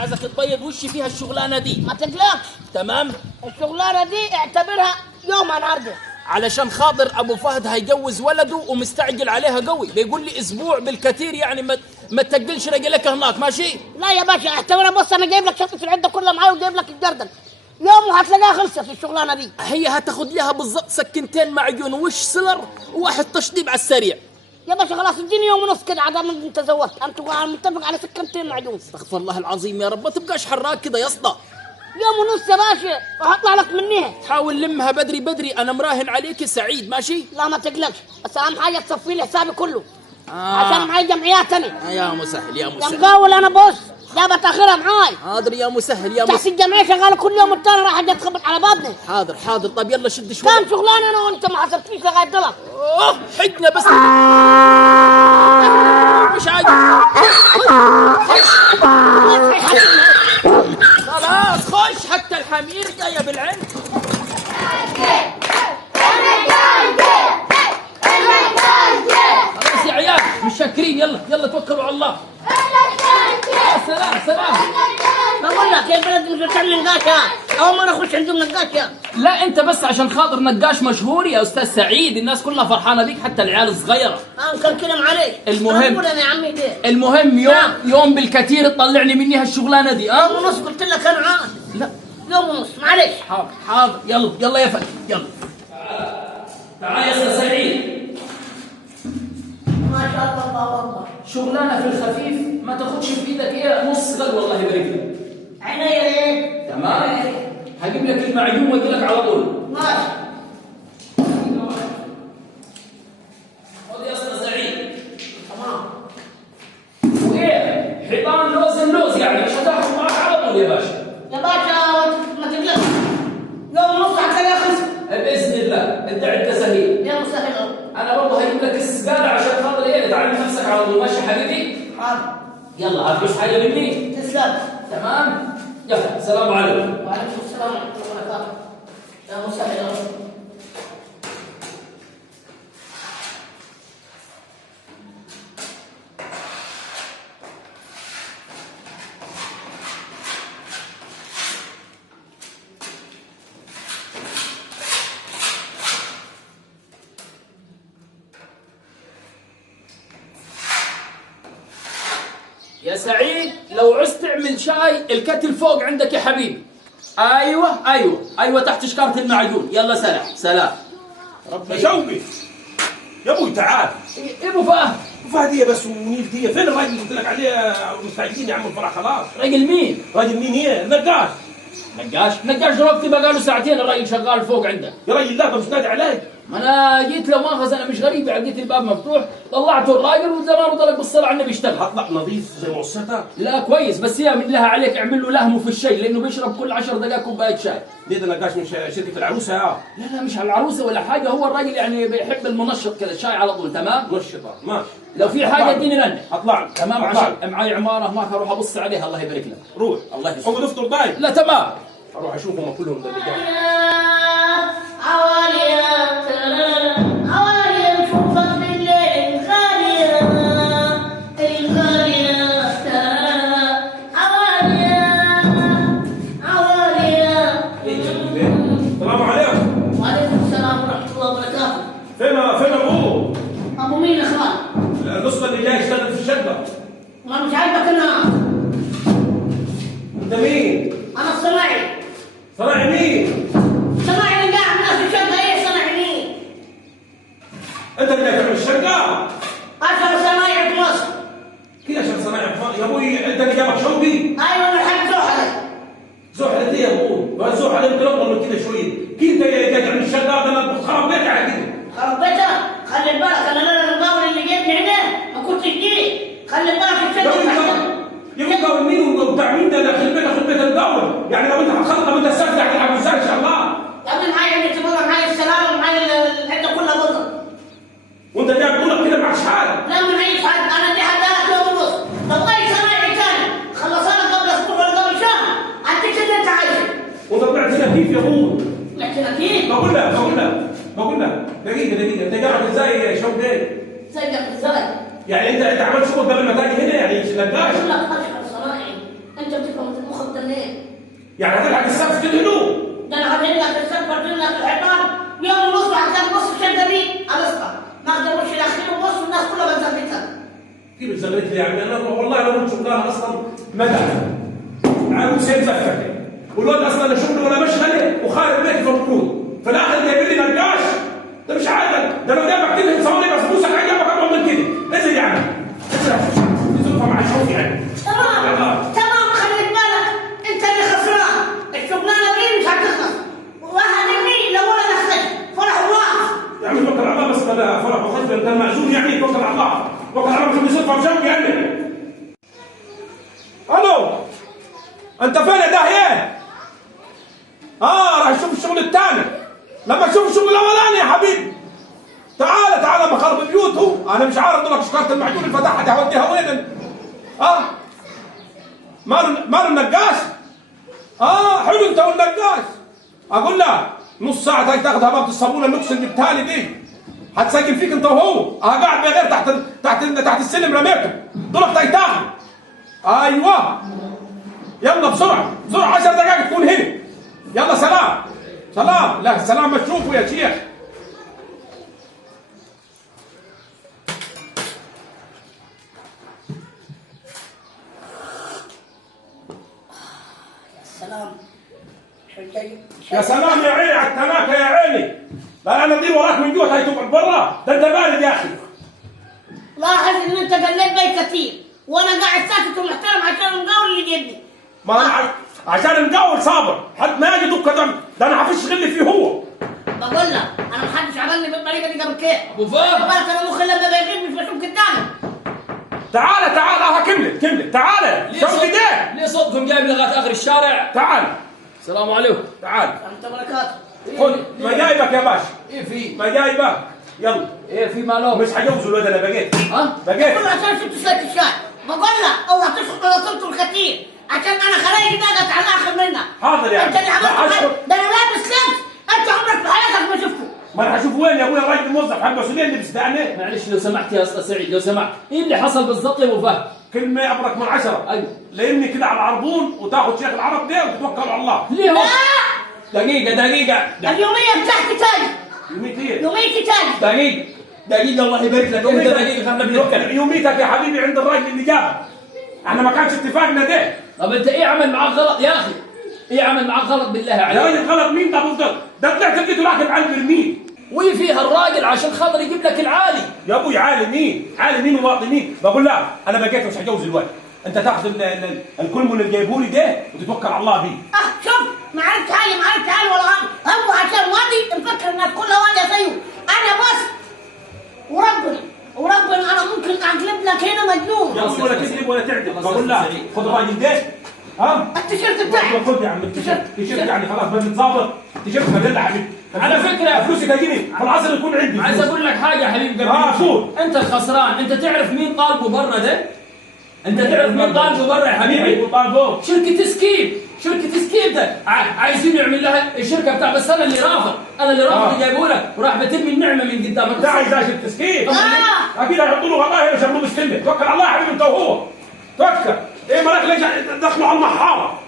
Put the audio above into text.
عايزك تبيض وشي فيها الشغلانه دي. ما تقلقش. تمام. الشغلانه دي اعتبرها يوم النهارده، علشان خاطر ابو فهد هيجوز ولده ومستعجل عليها قوي، بيقول لي اسبوع بالكثير، يعني ما تتقلش رجلك هناك. ماشي؟ لا يا باشا اعتبرها. بص انا جايب لك شنطه العده كلها معايا وجايب لك الجردل، يوم وهتلاقيها خلصت الشغلانه دي. هي هتاخد لها بالضبط سكنتين معجون ووش سلر وواحد تشطيب على السريع. يا باشا خلاص اديني يوم ونص كده عاد ما انت زودت، انت متفق على سكنتين معدوم. استغفر الله العظيم يا رب، ما تبقاش حراق كده يا اسطى. يوم ونص يا باشا وهطلع لك منيها. حاول لمها بدري بدري، انا مراهن عليك سعيد. ماشي؟ لا ما تقلقش، بس اهم حاجه تصفي لي حسابي كله. عشان معي جمعيات انا. يا مسهل يا يا مسهل. مقاول انا بص جابت اخرها معاي. حاضر يا مسهل يا تحت مسهل. الجمعيه شغاله كل يوم والتاني راح اجي تخبط على بابنا. حاضر حاضر. طب يلا شد شوي. كان شغلانه انا وانت ما حسبتنيش لغايه دلوقتي. حجنا بس. مش عايز. خلاص خش، حتى الحمير جايه بالعين. خلاص يا عيال مش شاكرين، يلا يلا توكلوا على الله. سلام سلام. بقول لك يا البلد مش بتعمل نقاشه، اول مره اخش عندهم نقاشه. لا انت بس عشان خاطر نقاش مشهور يا استاذ سعيد، الناس كلها فرحانه بيك حتى العيال الصغيره. مكلكلم عليك. المهم انا يا عمي ده المهم يوم بالكثير تطلعني مني هالشغلانه دي. يوم ونص قلت لك انا عاد. لا يوم ونص معلش. حاضر حاضر. يلا يلا يا فتى يلا. تعال يا استاذ سعيد. ما شاء الله والله. شغلانه في الخفيف، ما تاخدش في ايدك ايه نص قلب، الله يبارك لك. عينيا ليه؟ تمام. هجيب لك المعجون واجي لك على طول. ماشي. خذ يا استاذ سعيد. تمام. وايه حيطان لوز اللوز، يعني مش هتاخد معك على طول يا باشا. يا باشا ما تقلقش، يوم ونص هتلاقيها خلصت. باذن الله ادعي التسهيل. يا مسهل. انا برضه هجيب لك السجاده عشان خاطر ايه تعلم نفسك على طول. ماشي حبيبي؟ حاضر. يلا هتعوز حاجه مني؟ تسلم. تمام. يلا السلام عليكم. وعليكم السلام ورحمه الله وبركاته. يا مسهل. يا سعيد لو عوزت تعمل شاي الكتل فوق عندك يا حبيبي. ايوه تحت شكارة المعجون. يلا سلام سلام. يا شوقي يا ابوي تعال. ايه ابو فهد؟ ابو فهد هي بس ونيف دي فين الراجل اللي قلت لك عليه مستعجلين يا عم الفرح خلاص. راجل مين؟ راجل مين هي؟ النقاش. نقاش دلوقتي بقى له ساعتين الراجل شغال فوق عندك. يا راجل لا مش نادي عليك. ما انا جيت لو ماخذ، انا مش غريب، لقيت الباب مفتوح طلعته الراجل وزمان طلق بالصلاه على النبي اشتغل. هطلع نظيف زي ما وصيتك. لا كويس، بس هي من لها عليك اعمل له لهمه في الشاي، لانه بيشرب كل 10 دقائق كوبايه شاي. ليه ده نقاش من شركه العروسه يا؟ لا مش على العروسه ولا حاجه، هو الراجل يعني بيحب المنشط كذا الشاي على طول. تمام. نشطه ماشي. لو في حاجه اديني رنه. اطلع تمام. عشان معي عماره هناك اروح ابص عليها. الله يبارك لك. روح. الله يسلمك. اقعد افطر دايم. لا تمام. اروح اشوفهم كلهم ده اللي جاي. السلام عليكم. وعليكم السلام ورحمه الله وبركاته. فين ابوه؟ ابو مين يا اخوان؟ النص اللي جاي يشتغل في الشقه. ما مش عاجبك انا؟ انت مين؟ انا الصناعي. صناعي مين؟ صناعي اللي قاعد الناس في الشقه. ايه صناعي مين؟ انت اللي تعمل الشقه؟ اشهر صنايعي في مصر. كيف عشان صناعي يا ابوي انت اللي جابك شوقي؟ ايوه انا الحاج زحل. زحل ايه يا ابوي؟ ما زحل يمكن افضل من كده شويه. كيف انت تعمل الشقه ده؟ انا خرب بيتي على كده. خرب بيتك؟ خلي بالك انا المقاول اللي جايبني هنا ما كنتش جيت. خلي بالك الشقه. يا مقاول مين وبتاع مين ده؟ خد بيت المقاول، يعني لو انت هتخطط انت السقف ده هتلعب ازاي ان شاء الله؟ يا ابني معايا عندي بره، معايا السلام ومعايا الحته كلها بره. وانت جاي بتقول كده معكش حاجه. لا من عيش حد، انا دي حداك يوم ونص. طب اي صنايعي تاني خلصنا قبل اسبوع ولا قبل شهر اديك اللي انت عايزه. وانت طلعت هنا كيف يا ابوي؟ لكن اكيد بقول لك دقيقه انت قاعد ازاي يا شوقي؟ زيك ازاي؟ يعني انت عملت شغل قبل ما تاجي هنا يعني نقاش؟ بقول لك اشهر صنايعي انت بتفهم المخك ده منين؟ يعني هتلحق السقف تدهنوه؟ ده انا هدهن لك السقف وادهن لك الحيطان يوم ونص عشان نص الشقه دي هنصحى ناخد الوش الاخير ونص والناس كلها بتزغرتها. كيف بتزغرت لي يا عمي؟ انا والله انا قلت شغلانه اصلا مدى عاوز يتزفت والواد اصلا لا شغل ولا مشغله وخارب بيتي في القرود في الاخر جايب لي نقاش. ده مش عادل، ده لو جابك كده تصوري بسبوسك هيجيبك اكبر من كده. نزل يا عم نزل مع الشوف يعني. تمام خلي بالك انت اللي خسران الشغلانه دي مش هتخلص وهدني لو انا دخلت فرح الله. يا عم توكل على الله بس بلا فرح وخزن انت المعزوم يعني توكل على الله. توكل على الله مش بصدفه بجنبي يعني. الو انت فين يا داهيان؟ راح اشوف الشغل الثاني لما اشوف الشغل الاولاني يا حبيبي. تعال بخرب البيوت. هو انا مش عارف لك شكاره المعجون اللي فتحها دي هوديها وين؟ ماله النقاش؟ حلو انت والنقاش. اقول لك نص ساعه هاي تاخذ هبابه الصابونه النكس اللي بالتالي دي هتسجل فيك انت وهو. قاعد بغير تحت السلم رميته ضربت هاي تاخذ. ايوه يلا بسرعه 10 دقائق تكون هنا. يلا سلام. لا سلام ما تشوفوا يا شيخ. سلام يا سلام يا عيني على التناكه يا عيني. لا انا دي وراك من جوه هاي تقعد برا. ده انت بارد يا اخي. لاحظ ان انت قلت بي كثير وانا قاعد ساكت ومحترم عشان المقاول اللي جبني. ما انا عشان المقاول صابر حد ما يجي دكه دم. ده انا حفش غلي فيه هو. بقول لك انا محدش عملني بالطريقه دي قبل كده. ابو فهد بالك انا مخي لما بيغيب مش بشوف قدامي. تعال كملت تعال شوف ايديك. ليه صوتكم جايب لغايه اخر الشارع؟ تعال السلام عليكم. تعال انت بركاته. خذ ما جايبك يا باشا. ايه في؟ ما جايبك يلا. ايه في مالو؟ مش حجوز الواد انا بقيت. بقول عشان شفت شويه الشاي. بقول لك اوعى تشرب ولا تنطر كثير عشان انا خلايا ضاقت على الاخر منك. حاضر يا انت اللي عملت ده انا لابس لبس انت عمرك في حياتك ما شفته. ما انا هشوف وين يا ابويا الراجل الموظف حق مسؤوليه اللي بيستعنى. معلش لو سمحت يا استاذ سعيد لو سمحت، ايه اللي حصل بالضبط يا ابو فهد؟ كلمه ابرك من 10. ايوه لمني كده على العربون وتاخذ شيخ العرب ده وتتوكل على الله. ليه هو؟ لا دقيقة اليوميه بتاعتي تاني. يوميتي تاني. دقيقة الله يبارك لك. انت دقيقة خلينا بنتكلم. يوميتك يا حبيبي عند الراجل اللي جابك. احنا ما كانش اتفاقنا ده. طب انت ايه عمل معاك غلط يا اخي؟ ايه عمل معاك غلط بالله يا عليك؟ راجل غلط مين ده بالضبط؟ ده طلعت لقيته راكب على البرميل. وي فيها الراجل عشان خاطر يجيب لك العالي. يا ابوي عالي مين وواطي مين؟ بقول لا انا بقيت مش هجوز الواد. انت تاخذ الكلمه اللي جايبه لي ده وتتوكل على الله بيه. شوف ما عرفت حالي ولا غلط. هو عشان وادي مفكر الناس كلها وادي زيه. انا بس وربنا انا ممكن اقلب لك هنا مجنون. يا ابوي ولا تكذب ولا تعدل. بقول لا خذ الراجل ده. التيشيرت بتاعي. خذ يا عم التيشيرت يعني خلاص بدل ظابط. التيشيرت بدل يا حبيبي. على فكرة فلوسي تجيني في العصر يكون عندي. عايز اقول لك حاجة يا حبيبي قبل شو؟ انت الخسران. انت تعرف مين طالبه برا ده؟ انت تعرف مين طالبه برا يا حبيبي؟ طالبه شركة سكيب ده عايزين يعمل لها الشركة بتاع بس انا اللي رافض اللي جايبه لك وراح بتم النعمة من قدامك. ده عايز شركة سكيب. اكيد هيحطوا له والله هنا شغلوه بالسلة. توكل على الله يا حبيبي انت وهو. توكل. ايه مالك ليش دخلوا على المحارة؟